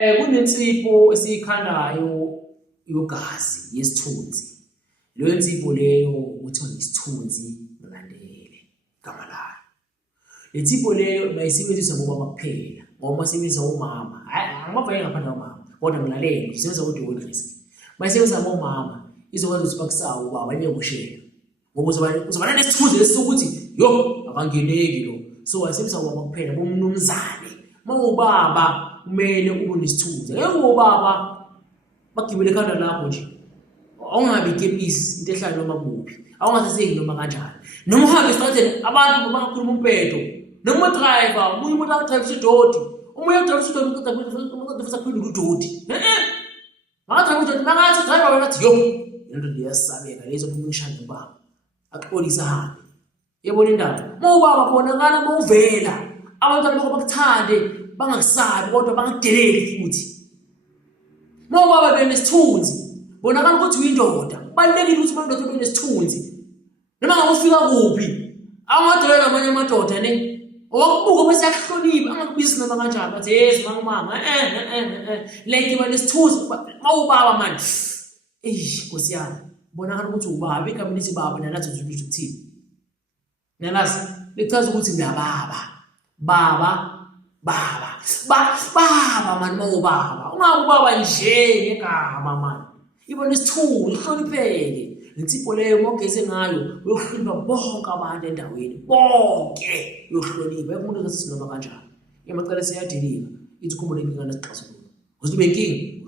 Kunensipho esiyikhandayo yogazi yesithunzi. Leyo nsipho leyo kuthiwa isithunzi mlandele igama layo. Le nsipho leyo mayisebenziswa ngobaba kuphela, ngoba masebenzisa umama, angibavayeli ngaphandle komama, kodwa ngilalele isebenzisa kodwa risk. Mayisebenzisa ngomama izokwazi ukuthi bakusawa ubaba liyokushela. Ngoba uzobana nesithunzi esisukuthi yo akangeneki lo. So wasebenzisa ubaba kuphela bomnumzane. Mawubaba kumele ube nesithunzi. Ngeke ubaba bagibele ekhanda lakho nje. Awungabi ikepisi into ehlala noma kuphi. Awungasaseki noma kanjani. Noma uhambe estradeni abantu bangakhuluma umpedo. Noma driver, umuntu drive idodi. Umoya drive idodi ukade futhi aphinde udodi. Maka drive idodi mangathi driver wena athi yo. Lento liyasabeka lezo kumshando baba. Axolisa hambe. Yebona indaba. Mawubaba bonakala mawuvela. Abantwana bakho bakuthande, bangakusabi kodwa bangakudeleli futhi. Mawubaba benesithunzi, bonakala ukuthi uyindoda. Kubalulekile ukuthi umuntu ube nesithunzi. Noma ngabe ufika kuphi, awungadolela ngamanye amadoda ne. Owakubuka bese yakuhlonipha, angakubizi noma kanjani. Bathi yes mama. Like iba nesithunzi mawubaba man. Nkosi yami. Bonakala ukuthi ubaba, igama lithi baba nalathi uzubisho ukuthini. Nalazi lichaza ukuthi ngiyababa. Baba man mawubaba. Ungabe ubaba nje ngegama man. Iba nesithunzi, uhlonipheke. Insipho leyo mogeze ngayo uyohlonipha bonke abantu endaweni. Bonke uyohlonipha. Umuntu uzothi sinoma kanjani. Emacala siyadilika. Ithi khumule inkinga nesixazululo. Uzube inkinga.